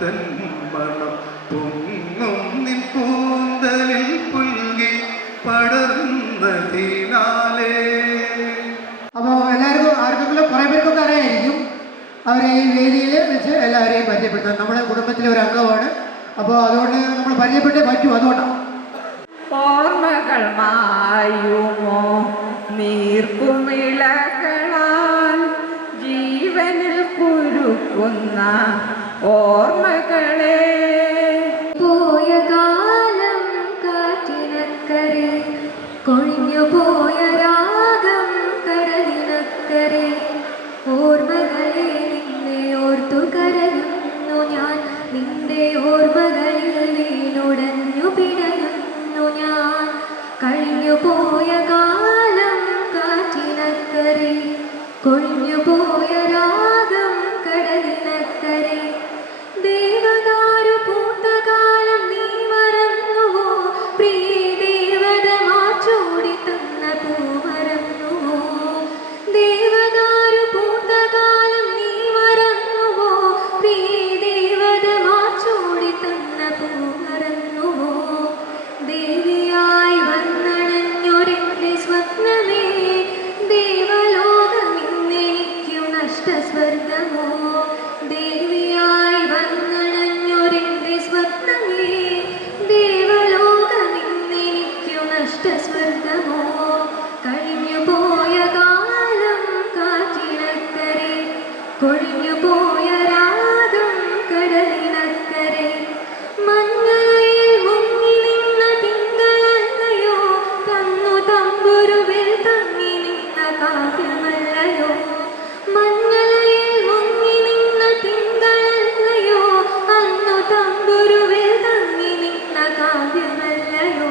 തൻ മണം പൊങ്ങും നിപ്പൂന്തലിൽ പുൽകി പടർന്നതിനാലേ. അപ്പോൾ എല്ലാവർക്കും ആർക്കെങ്കിലും കുറേ പേർക്കൊക്കെ അറിയായിരിക്കും. അവരെ ഈ വേദിയിൽ വെച്ച് എല്ലാവരെയും പരിചയപ്പെടുത്താം. നമ്മുടെ കുടുംബത്തിലെ ഒരു അംഗമാണ്. അപ്പോൾ അതുകൊണ്ട് നമ്മൾ പരിചയപ്പെട്ടേ പറ്റൂ. അതുകൊണ്ടാണ് ഓർമ്മകൾ മായുമോ നീർക്കുമിളകളാൽ ജീവനിൽ കുരുക്കുന്ന ഓർമ്മകളെ. പോയ കാലം കാറ്റിനക്കരെ കൊഴിഞ്ഞു പോയ രാഗം കടലിനക്കരെ ഓർമ്മകളെ നിന്നെ ഓർത്തു കരയുന്നു ഞാൻ. നിന്റെ ഓർമ്മകളിൽ വീണുടഞ്ഞു പിടയുന്നു ഞാൻ. കഴിഞ്ഞു പോയ കാലം കാറ്റിനക്കരെ കൊഴിഞ്ഞു പോയ രാഗം കടലിനക്കരെ. ദേവദാരു പൂത്ത കാലം നീ മറന്നുവോ? പ്രിയ ദേവത മാച്ചൂടി തന്ന പൂ മറന്നുവോ? ദേവദാരു പൂത്ത കാലം നീ മറന്നുവോ? പ്രിയ ദേവത മാച്ചൂടി തന്ന പൂ മറന്നുവോ? ദേവിയായി വന്നണഞ്ഞൊരെന്റെ സ്വപ്നമേ ദേവലോകം ഇന്നെനിക്കു നഷ്ടസ്വർഗമോ? ദേവിയായി വന്നണഞ്ഞൊരെന്റെ സ്വപ്നമേ ദേവലോകം ഇന്നെനിക്കു നഷ്ടസ്വർഗമോ? കഴിഞ്ഞു പോയ കാലം കാറ്റിനക്കരെ കൊഴിഞ്ഞു പോയ രാഗം കടലിനക്കരെ. മഞ്ഞളയിൽ മുങ്ങി നിന്ന തിങ്കളല്ലയോ തന്നു തമ്പുരുവിൽ തങ്ങി നിന്ന കാവ്യമല്ലയോ? മഞ്ഞളയിൽ മുങ്ങി നിന്ന തിങ്കളല്ലയോ അന്നു തമ്പുരുവിൽ തങ്ങി നിന്ന കാവ്യമല്ലയോ?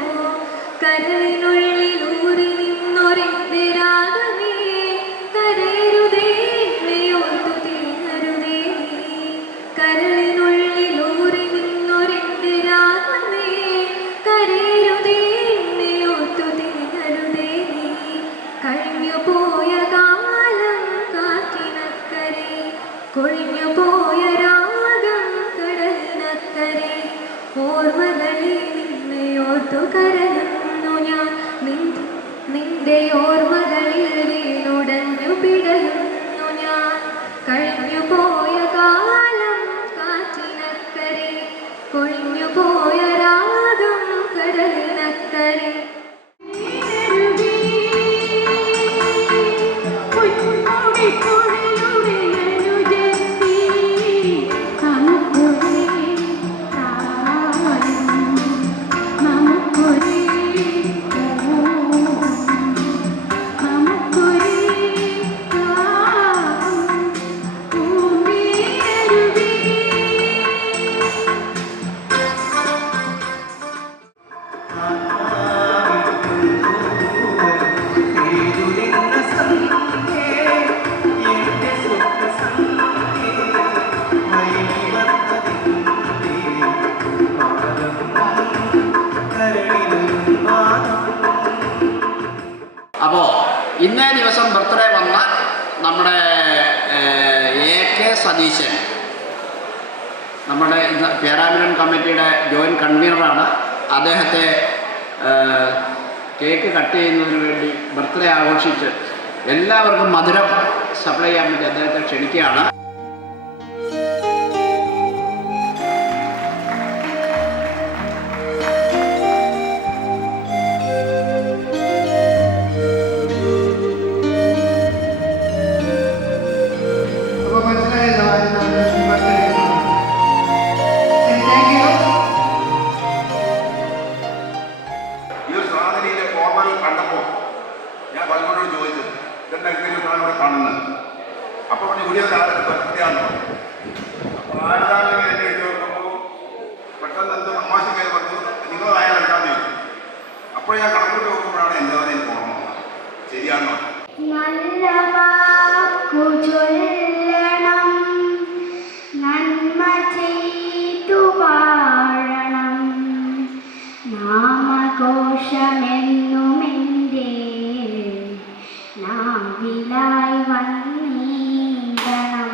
കരളിനുള്ളിൽ ഊറി നിന്നൊരെന്റെ രാഗമേ കരയരുതേ എന്നെയോർത്തു തിരിഞ്ഞരുതേ നീ. കരളിനുള്ളിൽ ഊറി നിന്നൊരെന്റെ രാഗമേ കരയരുതേ എന്നെയോർത്തു തിരിഞ്ഞരുതേ നീ. കഴിഞ്ഞു പോയ കാലം കാറ്റിനക്കരെ കൊഴിഞ്ഞു പോയ രാഗം കടലിനക്കരെ ഓർമ്മകളിൽ നിന്നെ ഓർത്തു കരയുന്നു ഞാൻ. നിന്റെ ഓർമ്മകളിൽ വീണുടഞ്ഞു പിടയുന്നു ഞാൻ. കഴിഞ്ഞു പോയ കാലം കാറ്റിനക്കരെ കൊഴിഞ്ഞു പോയ രാഗം കടലിനക്കരെ. അപ്പോൾ ഇന്നേ ദിവസം ബർത്ത്ഡേ വന്ന നമ്മുടെ AK സതീശൻ, നമ്മുടെ പേരാമിലൻ കമ്മിറ്റിയുടെ ജോയിൻറ്റ് കൺവീനറാണ്. അദ്ദേഹത്തെ കേക്ക് കട്ട് ചെയ്യുന്നതിന് വേണ്ടി ബർത്ത്ഡേ ആഘോഷിച്ച് എല്ലാവർക്കും മധുരം സപ്ലൈ ചെയ്യാൻ വേണ്ടി അദ്ദേഹത്തെ ക്ഷണിക്കുകയാണ്. അപ്പോൾ പുതിയ കാലത്ത് ബർത്ത്ഡേയാണോ? അപ്പോൾ ആരാണെങ്കിൽ എന്നെ എഴുതി നോക്കുമ്പോൾ പെട്ടെന്ന് എന്ത് തമാശക്കായി പറഞ്ഞു നിങ്ങളായാലും എടുക്കാമെന്ന് ചോദിച്ചു. അപ്പോൾ ഞാൻ കണക്കൂട്ടി നോക്കുമ്പോഴാണ് എൻ്റെ അതിൽ പോകണം. ശരിയാണോ? നല്ല വാക്കു ചൊല്ലണം, നന്മ ചെയ്തു വാഴണം, നാമഘോഷമെന്നുമെൻ്റെ നാവിലായി വന്നിടണം.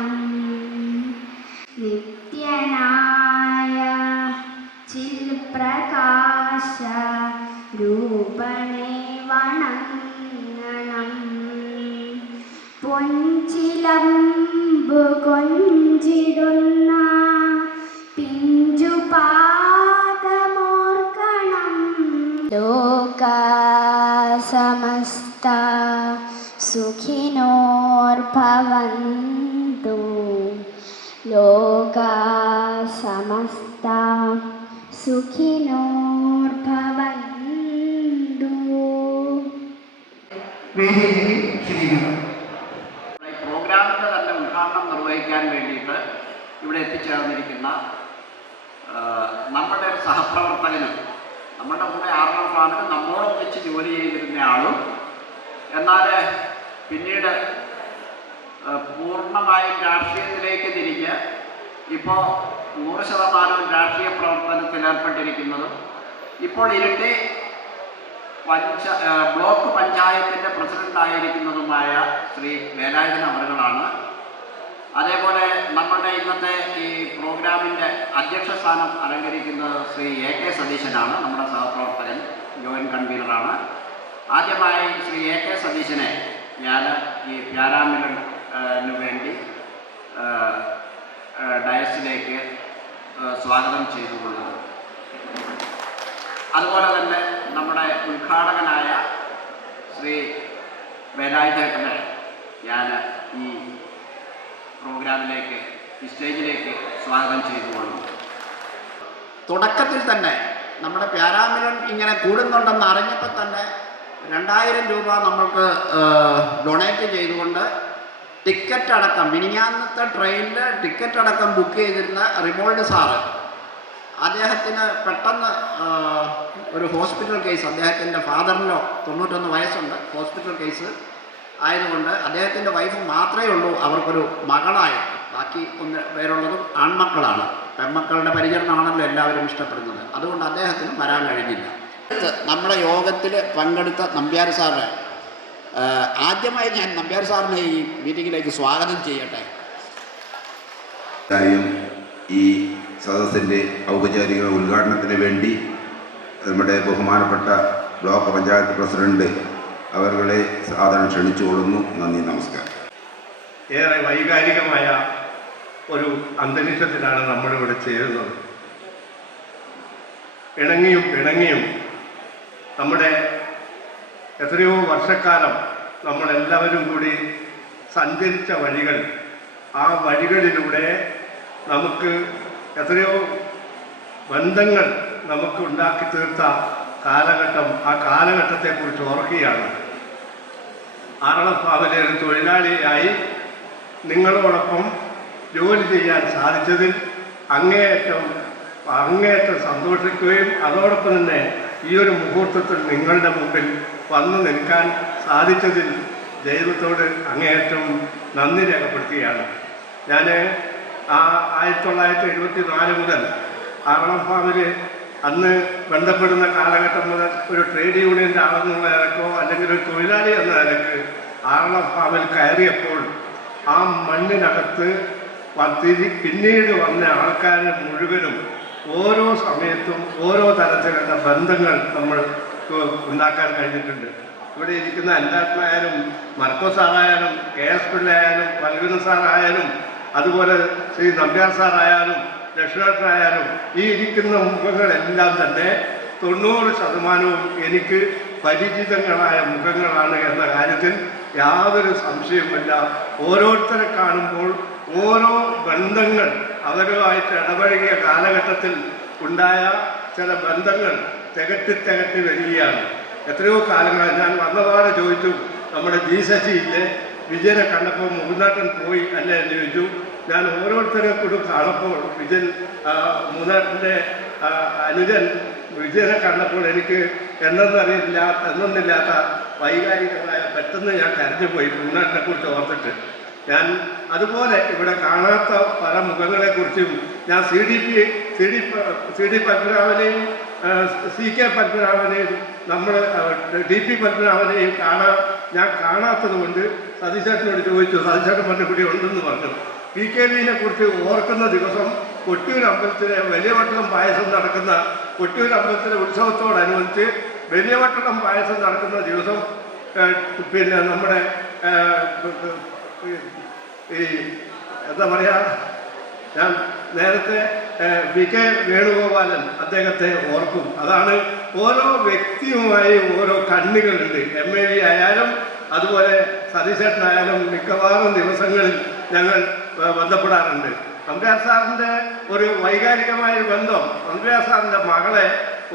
നിത്യനാ ലോകാ സമസ്ത സുഖിനോർഭവന്തു. വേദിയിലേക്ക് ക്ഷണിക്കുന്നു. ഈ പ്രോഗ്രാമിൻ്റെ തന്നെ ഉദ്ഘാടനം നിർവഹിക്കാൻ വേണ്ടിയിട്ട് ഇവിടെ എത്തിച്ചേർന്നിരിക്കുന്ന നമ്മുടെ ഒരു സഹപ്രവർത്തകനും നമ്മുടെ കൂടെ ആർമഫാമിൽ നമ്മോടൊന്നിച്ച് ജോലി ചെയ്തിരുന്ന ആളും എന്നാൽ പിന്നീട് പൂർണ്ണമായും രാഷ്ട്രീയത്തിലേക്ക് തിരിഞ്ഞ് ഇപ്പോൾ 100% രാഷ്ട്രീയ പ്രവർത്തനത്തിൽ ഏർപ്പെട്ടിരിക്കുന്നതും ഇപ്പോൾ ഇരട്ടി ബ്ലോക്ക് പഞ്ചായത്തിൻ്റെ പ്രസിഡൻ്റായിരിക്കുന്നതുമായ ശ്രീ വേലായുധൻ അവറുകളാണ്. അതേപോലെ നമ്മുടെ ഇന്നത്തെ ഈ പ്രോഗ്രാമിൻ്റെ അധ്യക്ഷ സ്ഥാനം അലങ്കരിക്കുന്നത് ശ്രീ AK സതീശനാണ്, നമ്മുടെ സഹപ്രവർത്തകൻ, ജോയിൻറ്റ് കൺവീനറാണ്. ആദ്യമായി ശ്രീ AK സതീശനെ ഞാൻ ഈ പ്യാരാമിലിന് വേണ്ടി ഡയസിലേക്ക് സ്വാഗതം ചെയ്തുകൊള്ളുന്നു. അതുപോലെ തന്നെ നമ്മുടെ ഉദ്ഘാടകനായ ശ്രീ വേലായുധേട്ടനെ ഞാൻ ഈ പ്രോഗ്രാമിലേക്ക്, ഈ സ്റ്റേജിലേക്ക് സ്വാഗതം ചെയ്തുകൊള്ളുന്നു. തുടക്കത്തിൽ തന്നെ നമ്മുടെ പ്യാരാമിലൻ ഇങ്ങനെ കൂടുന്നുണ്ടെന്ന് അറിഞ്ഞപ്പോൾ തന്നെ 2000 രൂപ നമ്മൾക്ക് ഡൊണേറ്റ് ചെയ്തുകൊണ്ട് ടിക്കറ്റ് അടക്കം, മിനിഞ്ഞാന്നത്തെ ട്രെയിനിൽ ടിക്കറ്റ് അടക്കം ബുക്ക് ചെയ്തിരുന്ന റിമോൾഡ് സാറ്, അദ്ദേഹത്തിന് പെട്ടെന്ന് ഒരു ഹോസ്പിറ്റൽ കേസ്, അദ്ദേഹത്തിൻ്റെ ഫാദറിനോ 91 വയസ്സുണ്ട്, ഹോസ്പിറ്റൽ കേസ് ആയതുകൊണ്ട് അദ്ദേഹത്തിൻ്റെ വൈഫ് മാത്രമേ ഉള്ളൂ അവർക്കൊരു മകളായിട്ട്, ബാക്കി പേരുള്ളതും ആൺമക്കളാണ്. പെൺമക്കളുടെ പരിചരണമാണല്ലോ എല്ലാവരും ഇഷ്ടപ്പെടുന്നത്. അതുകൊണ്ട് അദ്ദേഹത്തിന് വരാൻ കഴിഞ്ഞില്ല. നമ്മുടെ യോഗത്തിൽ പങ്കെടുത്ത നമ്പ്യാർ സാറ്, ആദ്യമായി ഞാൻ നമ്പ്യാർ സാറിനെ ഈ മീറ്റിങ്ങിലേക്ക് സ്വാഗതം ചെയ്യട്ടെ. ഈ സദസ്സിൻ്റെ ഔപചാരിക ഉദ്ഘാടനത്തിന് വേണ്ടി നമ്മുടെ ബഹുമാനപ്പെട്ട ബ്ലോക്ക് പഞ്ചായത്ത് പ്രസിഡന്റ് അവരുടെ സാധാരണ ക്ഷണിച്ചുകൊള്ളുന്നു. നന്ദി, നമസ്കാരം. ഏറെ വൈകാരികമായ ഒരു അന്തരീക്ഷത്തിലാണ് നമ്മളിവിടെ ചേരുന്നത്. ഇണങ്ങിയും പിണങ്ങിയും നമ്മുടെ എത്രയോ വർഷക്കാലം നമ്മളെല്ലാവരും കൂടി സഞ്ചരിച്ച വഴികൾ, ആ വഴികളിലൂടെ നമുക്ക് എത്രയോ ബന്ധങ്ങൾ നമുക്ക് ഉണ്ടാക്കി തീർത്ത കാലഘട്ടം, ആ കാലഘട്ടത്തെക്കുറിച്ച് ഓർക്കുകയാണ്. ആറളഫാമിലെ ഒരു തൊഴിലാളിയായി നിങ്ങളോടൊപ്പം ജോലി ചെയ്യാൻ സാധിച്ചതിൽ അങ്ങേയറ്റം സന്തോഷിക്കുകയും അതോടൊപ്പം തന്നെ ഈ ഒരു മുഹൂർത്തത്തിൽ നിങ്ങളുടെ മുമ്പിൽ വന്നു നിൽക്കാൻ സാധിച്ചതിൽ ദൈവത്തോട് അങ്ങേയറ്റം നന്ദി രേഖപ്പെടുത്തുകയാണ്. ഞാൻ 1974 മുതൽ ആറളം ഫാമിൽ അന്ന് ബന്ധപ്പെടുന്ന കാലഘട്ടം മുതൽ ഒരു ട്രേഡ് യൂണിയൻ്റെ ആളെന്നുള്ള നിലക്കോ അല്ലെങ്കിൽ ഒരു തൊഴിലാളി എന്ന നിലക്ക് ആറളം ഫാമിൽ കയറിയപ്പോൾ ആ മണ്ണിനകത്ത് പിന്നീട് വന്ന ആൾക്കാരെ മുഴുവനും ഓരോ സമയത്തും ഓരോ തരത്തിലുള്ള ബന്ധങ്ങൾ നമ്മൾ ഉണ്ടാക്കാൻ കഴിഞ്ഞിട്ടുണ്ട്. ഇവിടെ ഇരിക്കുന്ന എല്ലാത്തിനായാലും, മർക്കോസ് സാറായാലും, KS പിള്ളയായാലും, വൽഗുന സാറായാലും, അതുപോലെ ശ്രീ നമ്പ്യാർ സാറായാലും, ലക്ഷ്മണനായാലും, ഈ ഇരിക്കുന്ന മുഖങ്ങളെല്ലാം തന്നെ 90% എനിക്ക് പരിചിതങ്ങളായ മുഖങ്ങളാണ് എന്ന കാര്യത്തിൽ യാതൊരു സംശയവുമില്ല. ഓരോരുത്തരെ കാണുമ്പോൾ ഓരോ ബന്ധങ്ങൾ, അവരുമായിട്ട് ഇടപഴകിയ കാലഘട്ടത്തിൽ ഉണ്ടായ ചില ബന്ധങ്ങൾ തികട്ടി വരികയാണ്. എത്രയോ കാലങ്ങൾ ഞാൻ വന്നപാടെ ചോദിച്ചു, നമ്മുടെ ശശിയില്ലേ, വിജയനെ കണ്ടപ്പോൾ മുകുന്ദാട്ടൻ പോയി അല്ലേ എന്ന് ചോദിച്ചു. ഞാൻ ഓരോരുത്തരെ കൂടി കാണപ്പോൾ മുകുന്ദാട്ടൻ്റെ അനുജൻ വിജയനെ കണ്ടപ്പോൾ എനിക്ക് എന്നൊന്നില്ലാത്ത വൈകാരികമായ പെട്ടെന്ന് ഞാൻ കരഞ്ഞു പോയി മുകുന്ദാട്ടനെ കുറിച്ച് ഓർത്തിട്ട്. ഞാൻ അതുപോലെ ഇവിടെ കാണാത്ത പല മുഖങ്ങളെക്കുറിച്ചും ഞാൻ CD പത്മനാഭനെയും CK പത്മനാഭനെയും നമ്മൾ DP പത്മനാഭനെയും ഞാൻ കാണാത്തത് കൊണ്ട് സതീശേട്ടനോട് ചോദിച്ചു. സതീശേട്ടൻ പറഞ്ഞ കൂടി ഉണ്ടെന്ന് പറഞ്ഞു. PKVനെ കുറിച്ച് ഓർക്കുന്ന ദിവസം കൊട്ടിയൂർ അമ്പലത്തിലെ വലിയവട്ടം പായസം നടക്കുന്ന, കൊട്ടിയൂർ അമ്പലത്തിലെ ഉത്സവത്തോടനുബന്ധിച്ച് വലിയവട്ടം പായസം നടക്കുന്ന ദിവസം പിന്നെ നമ്മുടെ ഈ എന്താ പറയുക, ഞാൻ നേരത്തെ VK വേണുഗോപാലൻ അദ്ദേഹത്തെ ഓർക്കും. അതാണ് ഓരോ വ്യക്തിയുമായി ഓരോ കണ്ണുകളുണ്ട്. MAV ആയാലും അതുപോലെ സതീശേട്ടനായാലും മിക്കവാറും ദിവസങ്ങളിൽ ഞങ്ങൾ ബന്ധപ്പെടാറുണ്ട്. നമ്പ്യാർ സാറിൻ്റെ ഒരു വൈകാരികമായ ഒരു ബന്ധം. നമ്പ്യാർ സാറിൻ്റെ മകളെ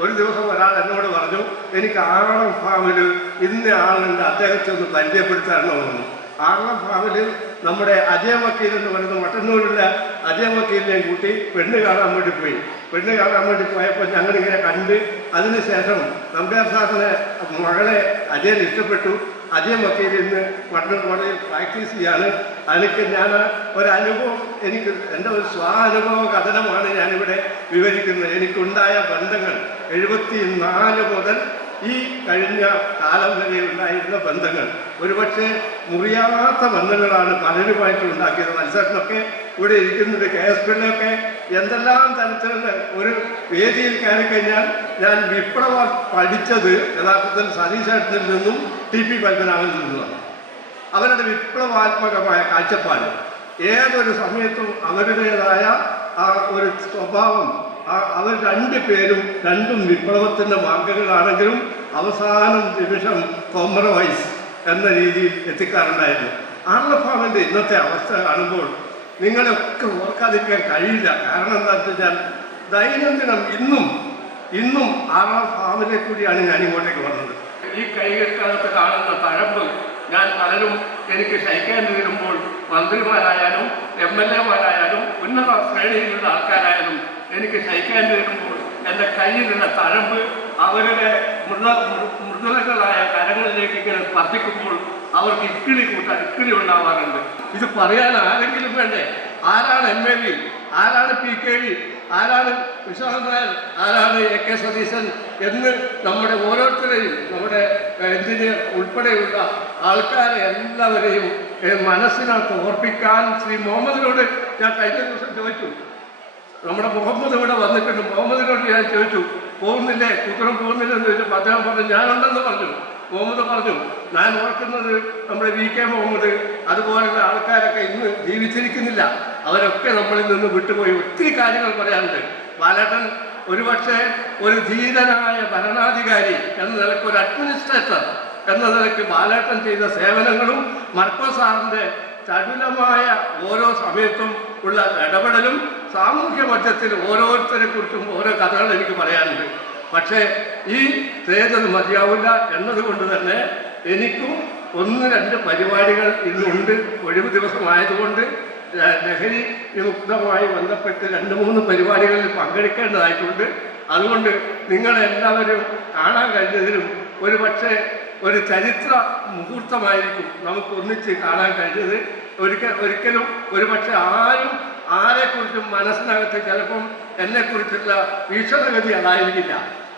ഒരു ദിവസം ഒരാൾ എന്നോട് പറഞ്ഞു, എനിക്ക് ആറളം ഫാമിൽ ഇന്ന ആളുണ്ട്, അദ്ദേഹത്തെ ഒന്ന് പരിചയപ്പെടുത്താറണമെന്ന്. ആറളം ഫാമിൽ നമ്മുടെ അജയ വക്കീൽ എന്ന് പറയുന്ന മട്ടന്നൂരിലെ അജയ വക്കീലിനെയും കൂട്ടി പെണ്ണ് കാണാൻ വേണ്ടി പോയി. പെണ്ണ് കാണാൻ വേണ്ടി പോയപ്പോൾ ഞങ്ങളിങ്ങനെ കണ്ട്, അതിനുശേഷം നമ്പ്യാർ സാറിനെ മകളെ അജയൻ ഇഷ്ടപ്പെട്ടു. അജയ വക്കീൽ ഇന്ന് മട്ടന്നൂർ കോടതിയിൽ പ്രാക്ടീസ് ചെയ്യാണ്. എനിക്ക് ഞാൻ ഒരനുഭവം, എനിക്ക് എൻ്റെ ഒരു സ്വാനുഭവ കഥനമാണ് ഞാനിവിടെ വിവരിക്കുന്നത്. എനിക്കുണ്ടായ ബന്ധങ്ങൾ 74 മുതൽ ഈ കഴിഞ്ഞ കാലം വരെ ഉണ്ടായിരുന്ന ബന്ധങ്ങൾ ഒരുപക്ഷെ മുറിയാത്ത ബന്ധങ്ങളാണ് പലരുമായിട്ട് ഉണ്ടാക്കിയത്. മത്സരത്തിനൊക്കെ ഇവിടെ ഇരിക്കുന്നത് KS പിള്ളയൊക്കെ എന്തെല്ലാം തരത്തിലുള്ള ഒരു വേദിയിൽ കയറി കഴിഞ്ഞാൽ ഞാൻ വിപ്ലവം പഠിച്ചത് യഥാർത്ഥത്തിൽ സതീശേട്ടനിൽ നിന്നും TP പത്മനാഭനിൽ നിന്നുമാണ്. അവരുടെ വിപ്ലവാത്മകമായ കാഴ്ചപ്പാട് ഏതൊരു സമയത്തും അവരുടേതായ ആ ഒരു സ്വഭാവം, അവർ രണ്ടുപേരും രണ്ടും വിപ്ലവത്തിൻ്റെ മാർഗങ്ങളാണെങ്കിലും അവസാനം നിമിഷം കോംപ്രമൈസ് എന്ന രീതിയിൽ എത്തിക്കാറുണ്ടായിരുന്നു. ആർഎൽ ഫാമിൻ്റെ ഇന്നത്തെ അവസ്ഥ കാണുമ്പോൾ നിങ്ങളെയൊക്കെ ഓർക്കാതിരിക്കാൻ കഴിയില്ല. കാരണം എന്താണെന്ന് വെച്ചാൽ ദൈനംദിനം ഇന്നും ആർഎൽ ഫാമിലെ കൂടിയാണ് ഞാൻ ഇങ്ങോട്ടേക്ക് വന്നത്. ഈ കൈകെട്ടകത്ത് കാണുന്ന തഴമ്പ് ഞാൻ പലരും എനിക്ക് ക്ഷയിക്കേണ്ടി വരുമ്പോൾ മന്ത്രിമാരായാലും MLA-മാരായാലും ഉന്നത ശ്രേണിയിലുള്ള ആൾക്കാരായാലും എനിക്ക് ക്ഷയിക്കേണ്ടി വരുമ്പോൾ എൻ്റെ കയ്യിലുള്ള തഴമ്പ് അവരുടെ മൃദുലകളായ കരങ്ങളിലേക്ക് ഇങ്ങനെ സ്പർശിക്കുമ്പോൾ അവർക്ക് ഇക്കിളി ഉണ്ടാവാറുണ്ട്. ഇത് പറയാൻ ആരെങ്കിലും വേണ്ടേ? ആരാണ് MLA, ആരാണ് PKV, ആരാണ് വിശ്വനാഥൻ നായർ, ആരാണ് AK സതീശൻ എന്ന് നമ്മുടെ ഓരോരുത്തരെയും, നമ്മുടെ എഞ്ചിനീയർ ഉൾപ്പെടെയുള്ള ആൾക്കാരെ എല്ലാവരെയും മനസ്സിനകത്ത് ഓർപ്പിക്കാൻ ശ്രീ മുഹമ്മദിനോട് ഞാൻ കഴിഞ്ഞ ദിവസം ചോദിച്ചു. നമ്മുടെ മുഹമ്മദ് ഇവിടെ വന്നിട്ടുണ്ട്. മുഹമ്മദിനോട് ഞാൻ ചോദിച്ചു, പോകുന്നില്ലേ, കുതിരം പോകുന്നില്ലെന്ന് ചോദിച്ചപ്പോൾ അദ്ദേഹം പറഞ്ഞു ഞാനുണ്ടെന്ന് പറഞ്ഞു. മുഹമ്മദ് പറഞ്ഞു, ഞാൻ ഓർക്കുന്നത് നമ്മുടെ VK മുഹമ്മദ് അതുപോലുള്ള ആൾക്കാരൊക്കെ ഇന്ന് ജീവിച്ചിരിക്കുന്നില്ല, അവരൊക്കെ നമ്മളിൽ നിന്ന് വിട്ടുപോയി. ഒത്തിരി കാര്യങ്ങൾ പറയാനുണ്ട്. ബാലേട്ടൻ ഒരുപക്ഷെ ഒരു ധീരനായ ഭരണാധികാരി എന്ന നിലയ്ക്ക്, ഒരു അഡ്മിനിസ്ട്രേറ്റർ എന്ന നിലയ്ക്ക് ബാലേട്ടൻ ചെയ്ത സേവനങ്ങളും മർക്കോസ് സാറിൻ്റെ ചടുലമായ ഓരോ സമയത്തും ഉള്ള ഇടപെടലും സാമൂഹ്യ മധ്യത്തിൽ ഓരോരുത്തരെ കുറിച്ചും ഓരോ കഥകൾ എനിക്ക് പറയാനുണ്ട്. പക്ഷേ ഈ സ്റ്റേജ് മതിയാവില്ല എന്നതുകൊണ്ട് തന്നെ എനിക്കും 1-2 പരിപാടികൾ ഇന്നുണ്ട്. ഒഴിവ് ദിവസമായതുകൊണ്ട് ലഹരി വിമുക്തമായി ബന്ധപ്പെട്ട് 2-3 പരിപാടികളിൽ പങ്കെടുക്കേണ്ടതായിട്ടുണ്ട്. അതുകൊണ്ട് നിങ്ങളെല്ലാവരും കാണാൻ കഴിഞ്ഞതിലും ഒരുപക്ഷെ ഒരു ചരിത്ര മുഹൂർത്തമായിരിക്കും നമുക്ക് ഒന്നിച്ച് കാണാൻ കഴിഞ്ഞത്. ഒരിക്കലും ഒരുപക്ഷെ ആരെക്കുറിച്ചും മനസ്സിനകത്ത് ചിലപ്പം എന്നെക്കുറിച്ചുള്ള വീക്ഷണഗതി അതായിരിക്കില്ല,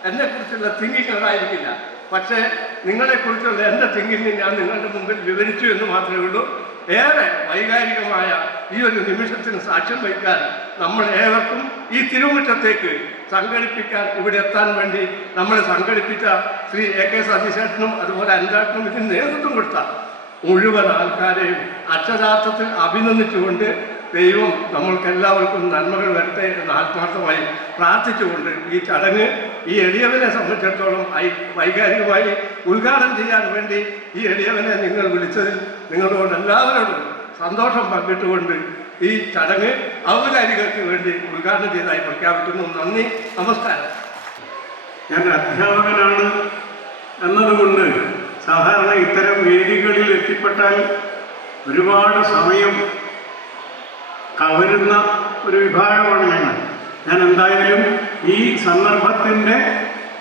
എന്നെക്കുറിച്ചുള്ള തിങ്കിങ് അതായിരിക്കില്ല. പക്ഷേ നിങ്ങളെക്കുറിച്ചുള്ള എൻ്റെ തിങ്കിങ് ഞാൻ നിങ്ങളുടെ മുമ്പിൽ വിവരിച്ചു എന്ന് മാത്രമേ ഉള്ളൂ. ഏറെ വൈകാരികമായ ഈ ഒരു നിമിഷത്തിന് സാക്ഷ്യം വഹിക്കാൻ നമ്മൾ ഏവർക്കും ഈ തിരുമുറ്റത്തേക്ക് സംഘടിപ്പിക്കാൻ, ഇവിടെ എത്താൻ വേണ്ടി നമ്മൾ സംഘടിപ്പിച്ച ശ്രീ AK സതീശേട്ടനും അതുപോലെ അൻരാട്ടനും ഇതിന് നേതൃത്വം കൊടുത്ത മുഴുവൻ ആൾക്കാരെയും അക്ഷരാർത്ഥത്തിൽ അഭിനന്ദിച്ചുകൊണ്ട് ദൈവം നമ്മൾക്കെല്ലാവർക്കും നന്മകൾ വരട്ടെ എന്ന് ആത്മാർത്ഥമായി പ്രാർത്ഥിച്ചുകൊണ്ട് ഈ ചടങ്ങ് ഈ എളിയവനെ സംബന്ധിച്ചിടത്തോളം വൈകാരികമായി ഉദ്ഘാടനം ചെയ്യാൻ വേണ്ടി ഈ എളിയവനെ നിങ്ങൾ വിളിച്ചതിൽ നിങ്ങളോട് എല്ലാവരോടും സന്തോഷം പങ്കിട്ടുകൊണ്ട് ഈ ചടങ്ങ് ഔപചാരികർക്ക് വേണ്ടി ഉദ്ഘാടനം ചെയ്തതായി പ്രഖ്യാപിക്കുന്നു. നന്ദി, നമസ്കാരം. ഞാൻ അധ്യാപകനാണ് എന്നതുകൊണ്ട് സാധാരണ ഇത്തരം വേദികളിൽ എത്തിപ്പെട്ടാൽ ഒരുപാട് സമയം കവരുന്ന ഒരു വിഭാഗമാണ് ഞാൻ എന്തായാലും ഈ സന്ദർഭത്തിൻ്റെ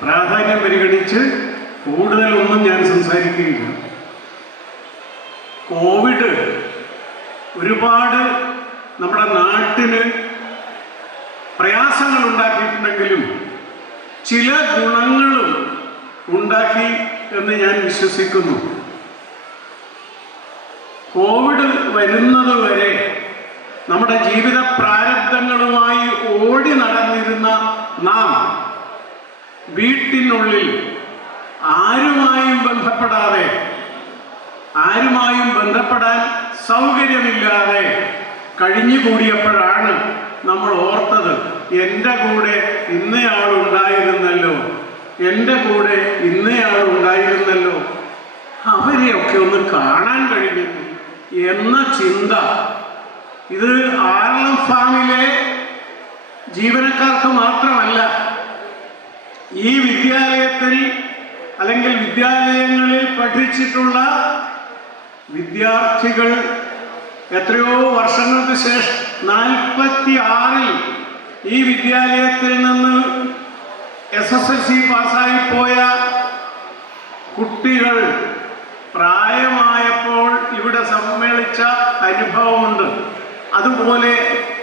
പ്രാധാന്യം പരിഗണിച്ച് കൂടുതലൊന്നും ഞാൻ സംസാരിക്കുകയില്ല. കോവിഡ് ഒരുപാട് നമ്മുടെ നാട്ടിന് പ്രയാസങ്ങൾ ഉണ്ടാക്കിയിട്ടുണ്ടെങ്കിലും ചില ഗുണങ്ങളും ഉണ്ടാക്കി എന്ന് ഞാൻ വിശ്വസിക്കുന്നു. കോവിഡ് വരുന്നത് വരെ നമ്മുടെ ജീവിത പ്രാരബ്ധങ്ങളുമായി ഓടി നടന്നിരുന്ന നാം വീട്ടിനുള്ളിൽ ആരുമായും ബന്ധപ്പെടാൻ സൗകര്യമില്ലാതെ കഴിഞ്ഞുകൂടിയപ്പോഴാണ് നമ്മൾ ഓർത്തത്, എൻ്റെ കൂടെ ഇന്നയാളുണ്ടായിരുന്നല്ലോ, അവരെയൊക്കെ ഒന്ന് കാണാൻ കഴിഞ്ഞു എന്ന ചിന്ത ഇത് ആർളം ഫാമിലെ ജീവനക്കാർക്ക് മാത്രമല്ല, ഈ വിദ്യാലയത്തിൽ അല്ലെങ്കിൽ വിദ്യാലയങ്ങളിൽ പഠിച്ചിട്ടുള്ള വിദ്യാർത്ഥികൾ എത്രയോ വർഷങ്ങൾക്ക് ശേഷം 46-ൽ ഈ വിദ്യാലയത്തിൽ നിന്ന് SSLC പാസ്സായിപ്പോയ കുട്ടികൾ പ്രായമായപ്പോൾ ഇവിടെ സമ്മേളിച്ച അനുഭവമുണ്ട്. അതുപോലെ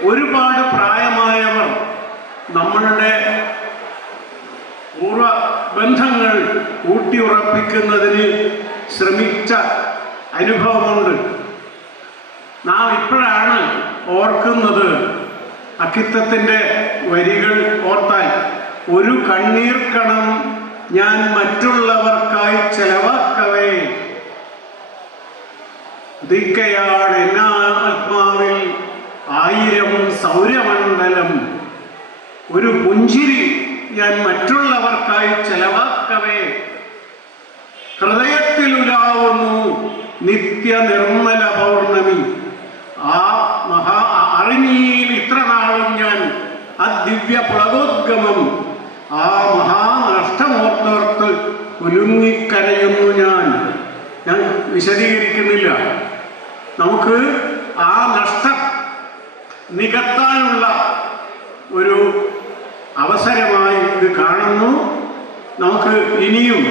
ഒരുപാട് പ്രായമായവർ നമ്മളുടെ പൂർവ്വ ബന്ധങ്ങൾ ഊട്ടിയുറപ്പിക്കുന്നതിന് ശ്രമിച്ച അനുഭവമുണ്ട്. നാം ഇപ്പോഴാണ് ഓർക്കുന്നത്. അക്കിത്തത്തിൻ്റെ വരികൾ ഓർത്താൽ, ഒരു കണ്ണീർ കണം ഞാൻ മറ്റുള്ളവർക്കായി ചെലവാക്കവേ, ദിക്കയാൾ എന്നാത്മാവിൽ 1000 സൗരമണ്ഡലം, ഒരു പുഞ്ചിരി ഞാൻ മറ്റുള്ളവർക്കായി ചെലവാക്കവേ, ഹൃദയത്തിൽ ഉലാവുന്നു നിത്യ നിർമ്മല പൗർണമി, ആ മഹാ അറിഞ്ഞിയിൽ ഇത്ര നാളും ഞാൻ ദിവ്യ പ്ലവോദ്ഗമം, ആ മഹാനഷ്ടമോർത്തോർത്ത് കുലുങ്ങിക്കരയുന്നു ഞാൻ വിശദീകരിക്കുന്നില്ല. നമുക്ക് ആ നഷ്ടം നികത്താനുള്ള ഒരു അവസരമായി ഇത് കാണുന്നു. നമുക്ക് ഇനിയും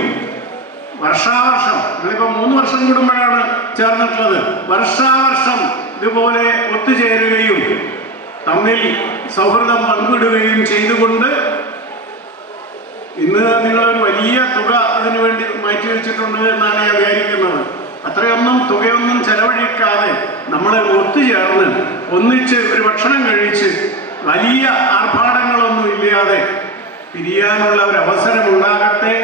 വർഷാവർഷം, നിങ്ങളിപ്പോൾ 3 വർഷം കൂടുമ്പോഴാണ് ചേർന്നിട്ടുള്ളത്, വർഷാവർഷം ഇതുപോലെ ഒത്തുചേരുകയും തമ്മിൽ സൗഹൃദം പങ്കിടുകയും ചെയ്തുകൊണ്ട്, ഇന്ന് നിങ്ങളൊരു വലിയ തുക അതിനു വേണ്ടി മാറ്റിവെച്ചിട്ടുണ്ട് എന്നാണ് ഞാൻ വിചാരിക്കുന്നത്. അത്രയൊന്നും തുകയൊന്നും ചെലവഴിക്കാതെ നമ്മൾ ഒത്തുചേർന്ന് ഒന്നിച്ച് ഒരു ഭക്ഷണം കഴിച്ച് വലിയ ആർഭാടങ്ങളൊന്നും ഇല്ലാതെ പിരിയാനുള്ള ഒരു അവസരം ഉണ്ടാകട്ടെ.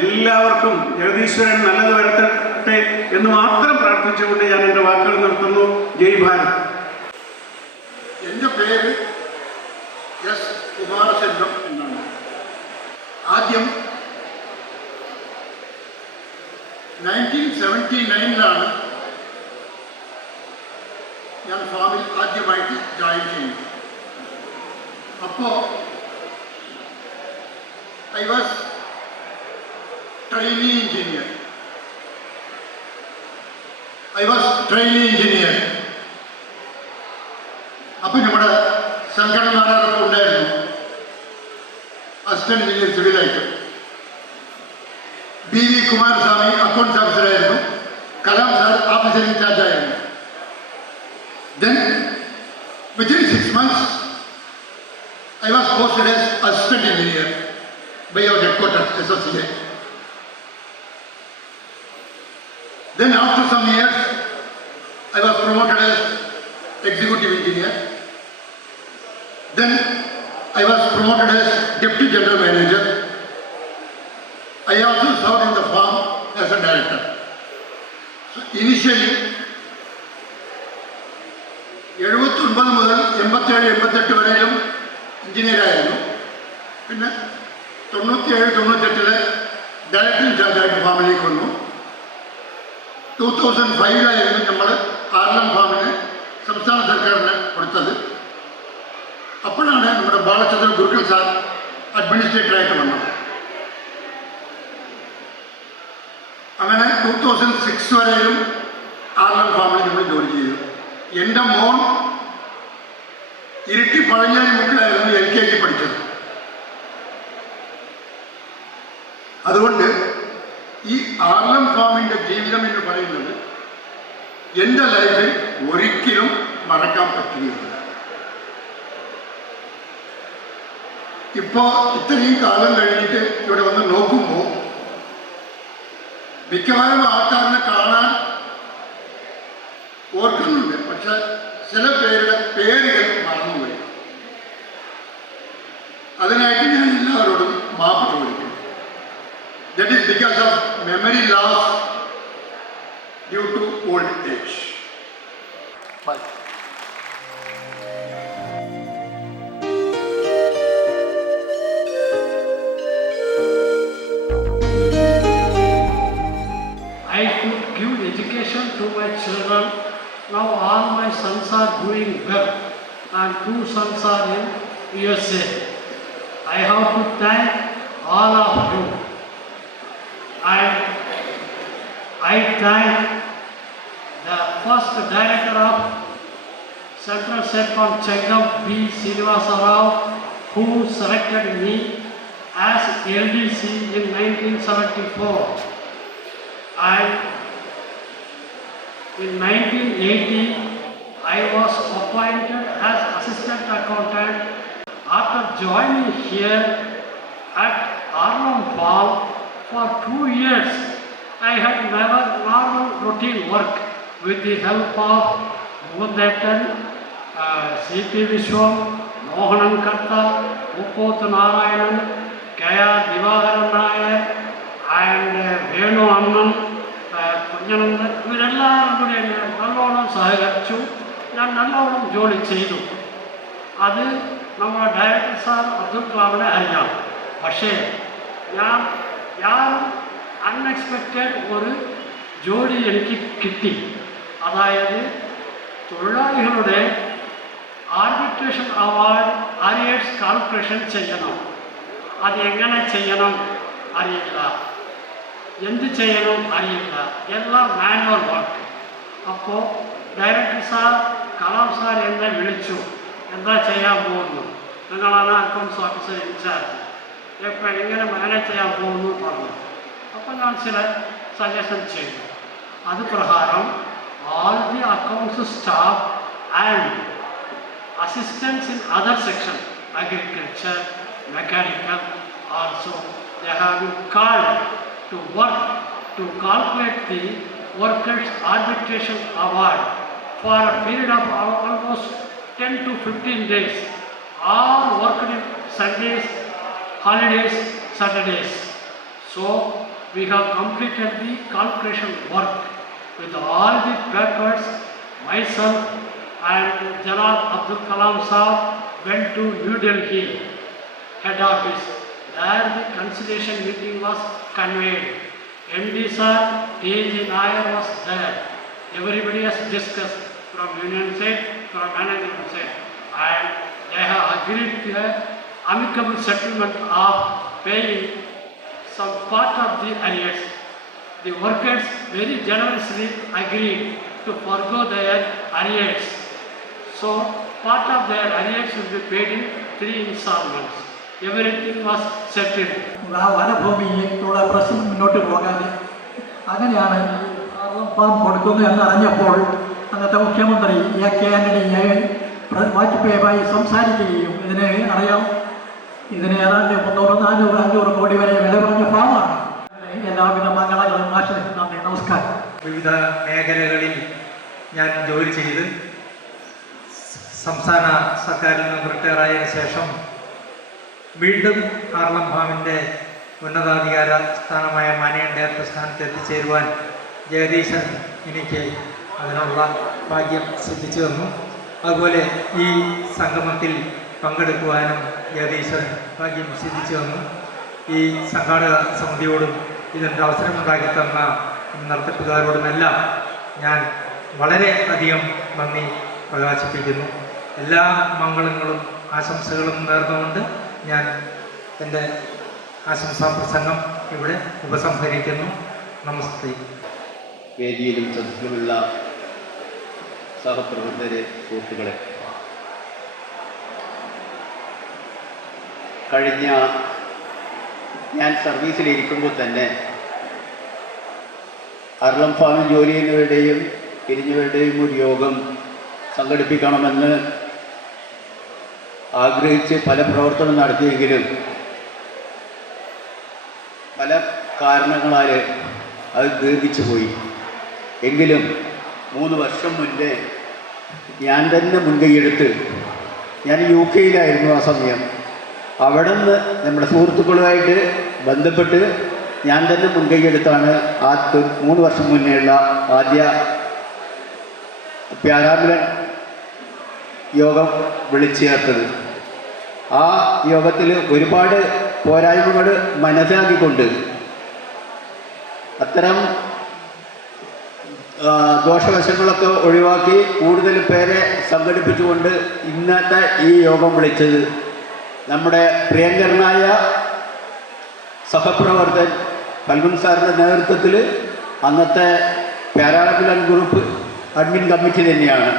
എല്ലാവർക്കും ജഗദീശ്വരൻ നല്ലത് വരുത്തട്ടെ എന്ന് മാത്രം പ്രാർത്ഥിച്ചുകൊണ്ട് ഞാൻ എൻ്റെ വാക്കുകൾ നിർത്തുന്നു. ജയ് ഭാരത്. എൻ്റെ പേര് എസ് കുമാരശെൽവം എന്നാണ്. ആദ്യം 1979-ലാണ് ഞാൻ ഫാമിൽ ആദ്യമായിട്ട് ജോയിൻ ചെയ്യുന്നത്. അപ്പോൾ ഐ വാസ് ട്രെയിനി എഞ്ചിനീയർ. അപ്പം നമ്മുടെ സംഘടനമാരൊക്കെ ഉണ്ടായിരുന്നു. അസിസ്റ്റന്റ് എഞ്ചിനീയർ സിവിലായിട്ട്. BV കുമാരസ്വാമി അക്കൗണ്ട്സ് ഓഫീസറായിരുന്നു. കലാം സാർ ഓഫീസർ ഇൻചാർജ് ആയിരുന്നു. Then within 6 months I was posted as assistant engineer by our headquarters SSCA. Then after some years I was promoted as executive engineer. Then I was promoted as deputy general manager. I also served in the farm as a director. So initially 79 മുതൽ 87-88 വരെയും എഞ്ചിനീയറായിരുന്നു. പിന്നെ 97-98 director ഇൻചാർജായിട്ട് ഫാമിലേക്ക് വന്നു. 2005 നമ്മൾ ആർലം ഫാമിന് സംസ്ഥാന സർക്കാരിന് കൊടുത്തത്. അപ്പോഴാണ് നമ്മുടെ ബാലചന്ദ്രൻ ഗുരുക്കൾ സാർ അഡ്മിനിസ്ട്രേറ്ററായിട്ട് വന്നത്. അങ്ങനെ 2006 വരെയും ആർലം ഫാമിൽ നമ്മൾ ജോലി ചെയ്തു. എൻ്റെ മോൻ ഇരിട്ടി പഴഞ്ഞാലി മുക്കിലായിരുന്നു LKG പഠിച്ചത്. അതുകൊണ്ട് ഈ ആർലം ഫാമിൻ്റെ ജീവിതം എന്ന് പറയുന്നത് എൻ്റെ ലൈഫിൽ ഒരിക്കലും മറക്കാൻ പറ്റുകയില്ല. ഇപ്പോൾ ഇത്രയും കാലം കഴിഞ്ഞിട്ട് ഇവിടെ വന്ന് നോക്കുമ്പോൾ മിക്കവാറും ആൾക്കാരിനെ കാണാൻ ഓർക്കുന്നുണ്ട്. പക്ഷെ ചില പേരുടെ പേരുകൾ മറന്നുപോയി. അതിനായിട്ട് ഞാൻ എല്ലാവരോടും മാപ്പ് ചോദിക്കുന്നു. That is because of memory loss due to old age. Bye. I could give education to my children. Now all my sons are doing well. 2 sons are in USA. I have to thank all of you. And I thank the first director of Central Setcom Chengam B. Srinivasa Rao, who selected me as LDC in 1974. And in 1980, I was appointed as assistant accountant. After joining here at Arnhem Hall for 2 years, I had never normal routine work with the help of Mudatan, C.P. Vishwam, Mohanan Karta, Upot Narayanan, Kaya Divagaran Nair, and Venu Amman, Kunjananda. ഇവരെല്ലാവരും കൂടി എന്നെ നല്ലോണം സഹകരിച്ചു. ഞാൻ നല്ലോണം ജോലി ചെയ്തു. അത് നമ്മുടെ ഡയറക്ടർ സാർ അബ്ദുൽ കലാമിനെ അറിയാം. പക്ഷേ ഞാൻ അൺഎക്സ്പെക്റ്റഡ് ഒരു ജോലി എനിക്ക് കിട്ടി. അതായത് തൊഴിലാളികളുടെ ആർബിട്രേഷൻ അവാർഡ് അരിയേഴ്സ് കാൽക്കുലേഷൻ ചെയ്യണം. അത് എങ്ങനെ ചെയ്യണം അറിയില്ല, എന്ത് ചെയ്യണം അറിയില്ല, എല്ലാം മാനുവൽ വർക്ക്. അപ്പോൾ ഡയറക്ടർ സാർ കലാം സാർ എന്നെ വിളിച്ചു, എന്താ ചെയ്യാൻ പോകുന്നു, നിങ്ങളാണ് അക്കൗണ്ട്സ് ഓഫീസർ ഇൻചാർജ്, ഇപ്പോൾ എങ്ങനെ മാനേജ് ചെയ്യാൻ പോകുന്നു പറഞ്ഞു. അപ്പോൾ ഞാൻ ചില സജഷൻ ചെയ്തു. അത് പ്രകാരം all the accounts staff and assistants in other section, agriculture, mechanical, also they have been called to work to calculate the workers' arbitration award for a period of almost 10 to 15 days. All worked in Sundays, holidays, Saturdays. So we have completed the calculation work with all the papers. Myself and Janab Abdul Kalam Saab went to New Delhi head office. There the conciliation meeting was convened. MD sir, T.G. Nair was there. Everybody has discussed from union side, from management side, and they have agreed to an amicable settlement of paying some part of the arrears. The workers very generously agreed to forgo their arrears. So part of their arrears will be paid in 3 installments. Everything was settled. ആ വനഭൂമിയിലൂടെ പ്രശ്നം മുന്നോട്ട് പോകാതെ അങ്ങനെയാണ് farm കൊടുക്കുന്നു എന്നറിഞ്ഞപ്പോൾ അന്നത്തെ മുഖ്യമന്ത്രി A.K. ആന്റണിയെ വാജ്പേയിയുമായി സംസാരിക്കുകയും ഇതിനെ അറിയാം, ഇതിന് ഏതാണ്ട് 300-400-500 കോടി വരെ വില പറഞ്ഞ ഫാമാണ്. എല്ലാവിധ മംഗളങ്ങളും ആശംസിക്കുന്നു. നന്ദി, നമസ്കാരം. വിവിധ മേഖലകളിൽ ഞാൻ ജോലി ചെയ്ത് സംസ്ഥാന സർക്കാരിൽ നിന്ന് റിട്ടയറായതിനു ശേഷം വീണ്ടും ഹാർലം ഫാമിൻ്റെ ഉന്നതാധികാര സ്ഥാനമായ മാനേജ് ഡയറക്ടർ സ്ഥാനത്ത് എത്തിച്ചേരുവാൻ ജഗദീശൻ എനിക്ക് അതിനുള്ള ഭാഗ്യം സിദ്ധിച്ചു തന്നു. അതുപോലെ ഈ സംഗമത്തിൽ പങ്കെടുക്കുവാനും ജഗദീശൻ ഭാഗ്യം സിദ്ധിച്ചു തന്നു. ഈ സംഘാടക സമിതിയോടും ഇതിൻ്റെ അവസരമുണ്ടാക്കി തന്ന നടത്തിപ്പുകാരോടുമെല്ലാം ഞാൻ വളരെ അധികം നന്ദി പ്രകാശിപ്പിക്കുന്നു. എല്ലാ മംഗളങ്ങളും ആശംസകളും നേർന്നുകൊണ്ട് ഞാൻ എൻ്റെ ആശംസാ പ്രസംഗം ഇവിടെ ഉപസംഹരിക്കുന്നു. നമസ്തേ. വേദിയിലും സദസ്സിലുമുള്ള സഹപ്രവർത്തകരെ, സുഹൃത്തുക്കളെ, കഴിഞ്ഞ ഞാൻ സർവീസിലിരിക്കുമ്പോൾ തന്നെ ഹാർലം ഫാമിൽ ജോലി ചെയ്യുന്നവരുടെയും പിരിഞ്ഞവരുടെയും ഒരു യോഗം സംഘടിപ്പിക്കണമെന്ന് ആഗ്രഹിച്ച് പല പ്രവർത്തനം നടത്തിയെങ്കിലും പല കാരണങ്ങളാൽ അത് ദീർഘിച്ചു പോയി. എങ്കിലും 3 വർഷം മുന്നേ ഞാൻ തന്നെ മുൻകൈയെടുത്ത്, ഞാൻ UK-യിലായിരുന്നു ആ സമയം, അവിടെ നിന്ന് നമ്മുടെ സുഹൃത്തുക്കളുമായിട്ട് ബന്ധപ്പെട്ട് ഞാൻ തന്നെ മുൻകൈയെടുത്താണ് 3 വർഷം മുന്നേയുള്ള ആദ്യ പ്യാരാമിലൻ യോഗം വിളിച്ചു ചേർത്തത്. ആ യോഗത്തിൽ ഒരുപാട് പോരായ്മകൾ മനസ്സിലാക്കിക്കൊണ്ട് അത്തരം ദോഷവശങ്ങളൊക്കെ ഒഴിവാക്കി കൂടുതൽ പേരെ സംഘടിപ്പിച്ചുകൊണ്ട് ഇന്നത്തെ ഈ യോഗം വിളിച്ചത് നമ്മുടെ പ്രിയങ്കരനായ സഹപ്രവർത്തകൻ പൽവൻ സാറിൻ്റെ നേതൃത്വത്തിൽ അന്നത്തെ പാരാമിലൻ ഗ്രൂപ്പ് അഡ്മിൻ കമ്മിറ്റി തന്നെയാണ്.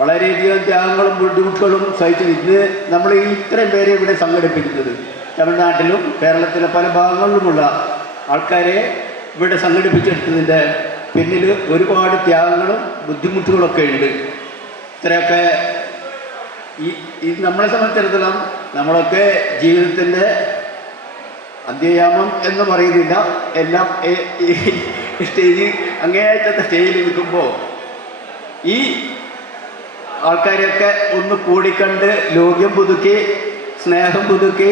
വളരെയധികം ത്യാഗങ്ങളും ബുദ്ധിമുട്ടുകളും സഹിച്ച് ഇന്ന് നമ്മൾ ഇത്രയും പേരെ ഇവിടെ സംഘടിപ്പിക്കുന്നത് തമിഴ്നാട്ടിലും കേരളത്തിലെ പല ഭാഗങ്ങളിലുമുള്ള ആൾക്കാരെ ഇവിടെ സംഘടിപ്പിച്ചെടുത്തതിൻ്റെ പിന്നിൽ ഒരുപാട് ത്യാഗങ്ങളും ബുദ്ധിമുട്ടുകളൊക്കെ ഉണ്ട്. ഇത്രയൊക്കെ ഈ നമ്മളെ സംബന്ധിച്ചിടത്തോളം നമ്മളൊക്കെ ജീവിതത്തിൻ്റെ അന്ത്യയാമം എന്ന് പറയുന്നില്ല, എല്ലാം സ്റ്റേജിൽ അങ്ങേയറ്റത്തെ സ്റ്റേജിൽ നിൽക്കുമ്പോൾ ഈ ആൾക്കാരെയൊക്കെ ഒന്ന് കൂടിക്കണ്ട് ലോക്യം പുതുക്കി സ്നേഹം പുതുക്കി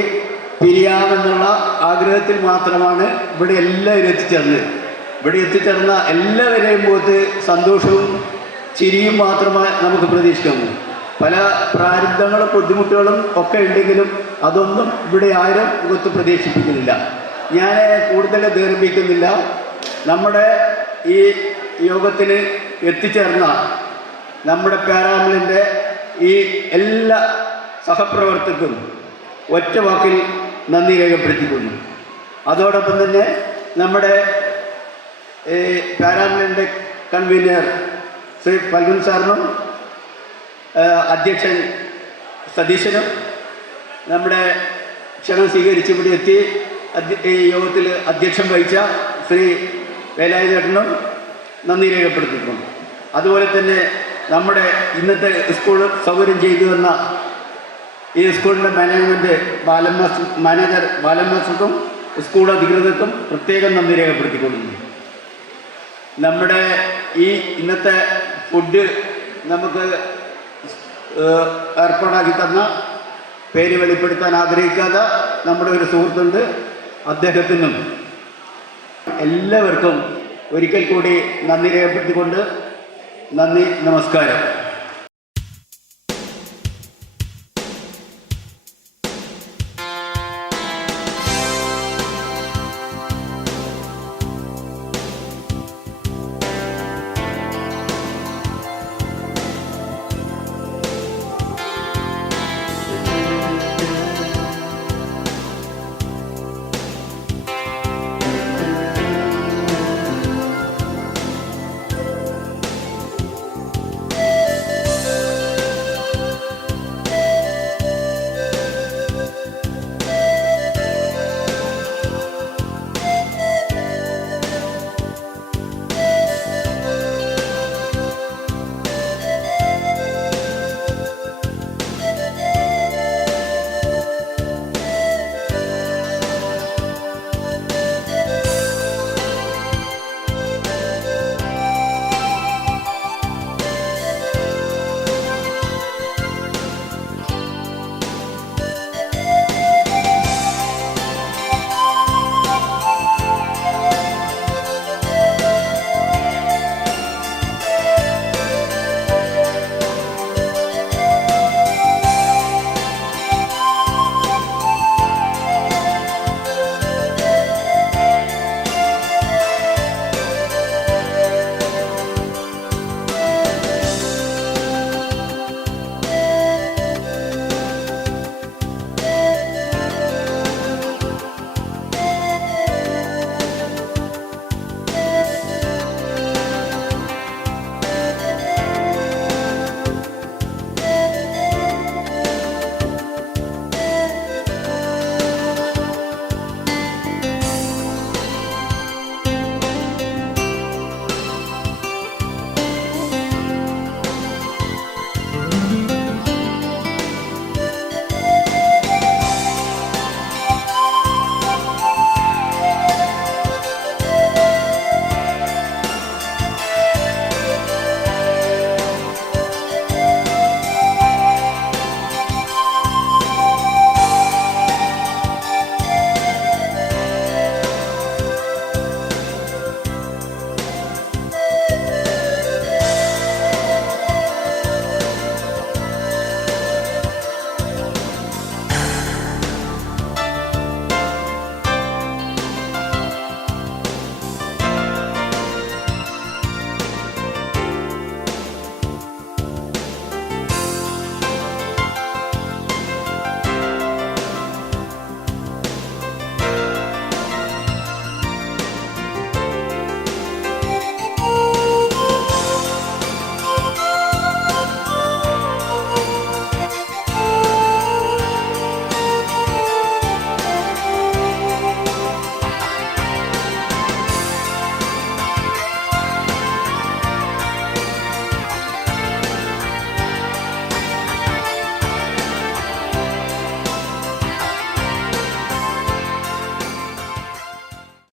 പിരിയാമെന്നുള്ള ആഗ്രഹത്തിൽ മാത്രമാണ് ഇവിടെ എല്ലാവരും എത്തിച്ചേർന്നത്. ഇവിടെ എത്തിച്ചേർന്ന എല്ലാവരെയും പോയിട്ട് സന്തോഷവും ചിരിയും മാത്രമേ നമുക്ക് പ്രതീക്ഷിക്കാമൂ. പല പ്രാരബ്ധങ്ങളും ബുദ്ധിമുട്ടുകളും ഒക്കെ ഉണ്ടെങ്കിലും അതൊന്നും ഇവിടെ ആരും മുഖത്ത് പ്രതീക്ഷിപ്പിക്കുന്നില്ല. ഞാൻ കൂടുതൽ ദീർഘിപ്പിക്കുന്നില്ല. നമ്മുടെ ഈ യോഗത്തിന് എത്തിച്ചേർന്ന നമ്മുടെ പാരാമിലിൻ്റെ ഈ എല്ലാ സഹപ്രവർത്തകർക്കും ഒറ്റ വാക്കിൽ നന്ദി രേഖപ്പെടുത്തിക്കുന്നു. അതോടൊപ്പം തന്നെ നമ്മുടെ പാരാമിലിൻ്റെ കൺവീനർ ശ്രീ പൽവൻ സാറിനും അധ്യക്ഷൻ സതീശനും നമ്മുടെ ക്ഷണം സ്വീകരിച്ച് ഇവിടെ എത്തി ഈ യോഗത്തിൽ അധ്യക്ഷം വഹിച്ച ശ്രീ വേലായുധേട്ടനും നന്ദി രേഖപ്പെടുത്തിയിട്ടുണ്ട്. അതുപോലെ തന്നെ നമ്മുടെ ഇന്നത്തെ സ്കൂൾ സൗകര്യം ചെയ്തു തന്ന ഈ സ്കൂളിൻ്റെ മാനേജർ ബാലന്മാർക്കും സ്കൂൾ അധികൃതർക്കും പ്രത്യേകം നന്ദി രേഖപ്പെടുത്തിക്കൊള്ളുന്നു. നമ്മുടെ ഈ ഇന്നത്തെ ഫുഡ് നമുക്ക് ഏർപ്പാടാക്കി തന്ന പേര് വെളിപ്പെടുത്താൻ ആഗ്രഹിക്കാത്ത നമ്മുടെ ഒരു സുഹൃത്തുണ്ട്, അദ്ദേഹത്തിനും എല്ലാവർക്കും ഒരിക്കൽ കൂടി നന്ദി രേഖപ്പെടുത്തിക്കൊണ്ട് നന്ദി, നമസ്കാരം.